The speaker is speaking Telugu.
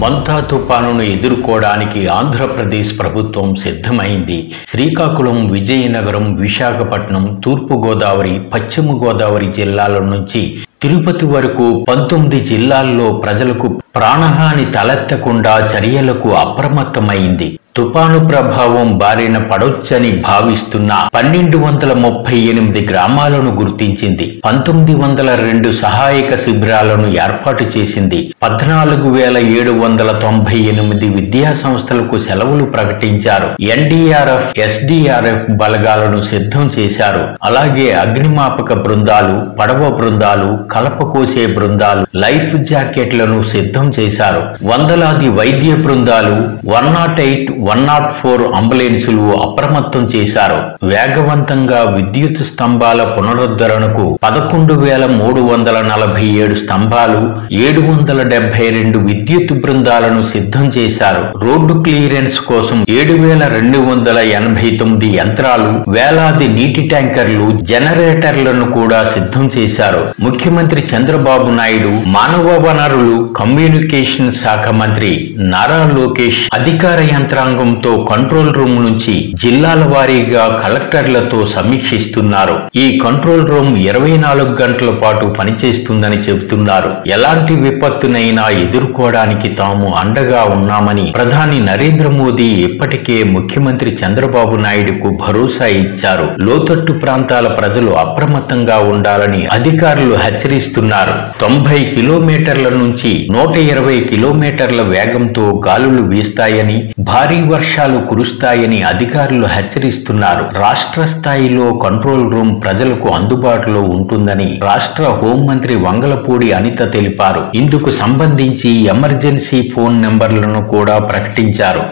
మంతా తుపానును ఎదుర్కోవడానికి ఆంధ్రప్రదేశ్ ప్రభుత్వం సిద్ధమైంది. శ్రీకాకుళం, విజయనగరం, విశాఖపట్నం, తూర్పు గోదావరి, పశ్చిమ గోదావరి జిల్లాల నుంచి తిరుపతి వరకు 19 జిల్లాల్లో ప్రజలకు ప్రాణహాని తలెత్తకుండా చర్యలకు అప్రమత్తమైంది. తుపాను ప్రభావం బారిన పడొచ్చని భావిస్తున్న 1238 గ్రామాలను గుర్తించింది. 1902 సహాయక శిబిరాలను ఏర్పాటు చేసింది. 14,798 విద్యా సంస్థలకు సెలవులు ప్రకటించారు. ఎన్డీఆర్ఎఫ్, ఎస్డీఆర్ఎఫ్ బలగాలను సిద్ధం చేశారు. అలాగే అగ్నిమాపక బృందాలు, పడవ బృందాలు, కలప కోసే బృందాలు, లైఫ్ జాకెట్లను సిద్ధం చేశారు. వందలాది వైద్య బృందాలు, 108, 104 అంబులెన్సులు అప్రమత్తం చేశారు. వేగవంతంగా విద్యుత్ స్తంభాల పునరుద్ధరణకు 11,347 స్తంభాలు, 772 విద్యుత్ బృందాలను సిద్ధం చేశారు. రోడ్డు క్లియరెన్స్ కోసం 7,289 యంత్రాలు, వేలాది నీటి ట్యాంకర్లు, జనరేటర్లను కూడా సిద్ధం చేశారు. ముఖ్యమంత్రి చంద్రబాబు నాయుడు, మానవ వనరులు, కమ్యూనికేషన్ శాఖ మంత్రి నారా లోకేష్ అధికార యంత్రాంగంతో కంట్రోల్ రూమ్ నుంచి జిల్లాల వారీగా కలెక్టర్లతో సమీక్షిస్తున్నారు. ఈ కంట్రోల్ రూమ్ 24 గంటల పాటు పనిచేస్తుందని చెబుతున్నారు. ఎలాంటి విపత్తునైనా ఎదుర్కోవడానికి తాము అండగా ఉన్నామని ప్రధాని నరేంద్ర మోదీ ఇప్పటికే ముఖ్యమంత్రి చంద్రబాబు నాయుడుకు భరోసా ఇచ్చారు. లోతట్టు ప్రాంతాల ప్రజలు అప్రమత్తంగా ఉండాలని అధికారులు హెచ్చరిస్తున్నారు. 90 కిలోమీటర్ల నుంచి 120 కిలోమీటర్ల వేగంతో గాలులు వీస్తాయని, భారీ వర్షాలు కురుస్తాయని అధికారులు హెచ్చరిస్తున్నారు. రాష్ట్ర స్థాయిలో కంట్రోల్ రూమ్ ప్రజలకు అందుబాటులో ఉంటుందని రాష్ట్ర హోంమంత్రి వంగలపూడి అనిత తెలిపారు. ఇందుకు సంబంధించి ఎమర్జెన్సీ ఫోన్ నెంబర్లను కూడా ప్రకటించారు.